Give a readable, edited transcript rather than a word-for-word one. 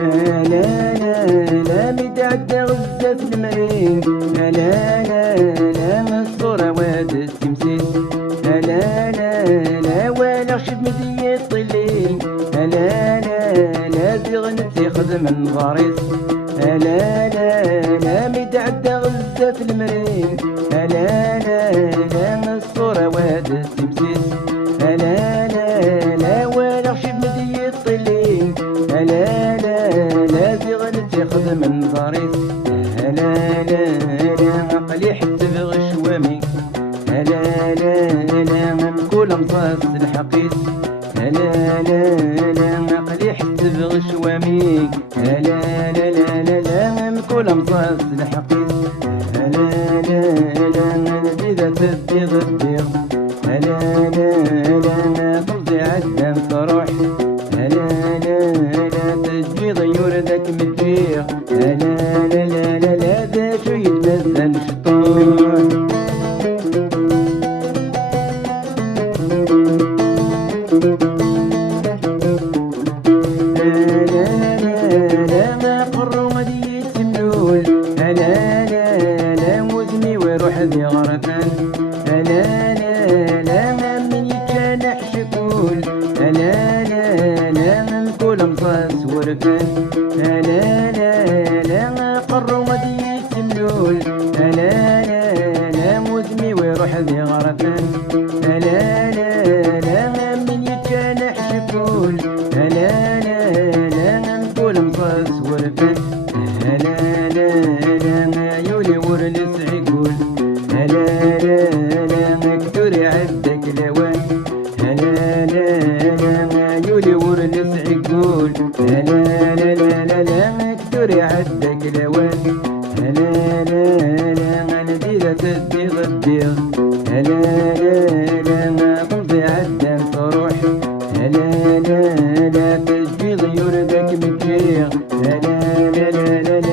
لا لا لا متعدى غزة في المريم، لا لا لا الصورة واد التمثيل، لا لا لا ولا شف مدية طليل، لا لا زغنتي خدم الضريس، لا لا متعدى غزة في المريم، لا لا الصورة واد التمثيل، لا لا ولا شف مدية طليل، لا لا زغنتي خدم الضريس، لا لا عقلي حتى بغشوامي، لا مكول مصاص الحقيس، لا عقلي حتى بغشوامي، لا مكول مصاص الحقيس، لا بذا تبيض البيض، لا ترضي عدم تروح، لا تجي ضيور ذاك متجيغ، لا ذا شو يتنزل شطوح. لا ما قروا غادي يتملول، لا موزني ويروح ذي غرفان، لا من يتشانح شكول، لا من كل مصاص ورفان، لا قروا غادي يتملول، لا موزني ويروح ذي غرفان، لا من يتشانح شكول، لا من كل مصاص ورفان، لا يولي ورلس عقول، لا كتوري عدك لوان، لا يولي ورلس عقول، لا كتوري عدك لوان، لا نديرة تديغ الديغ، لا تمضي عدم تروح، لا تجي ضيور ذاك متجيغ، لا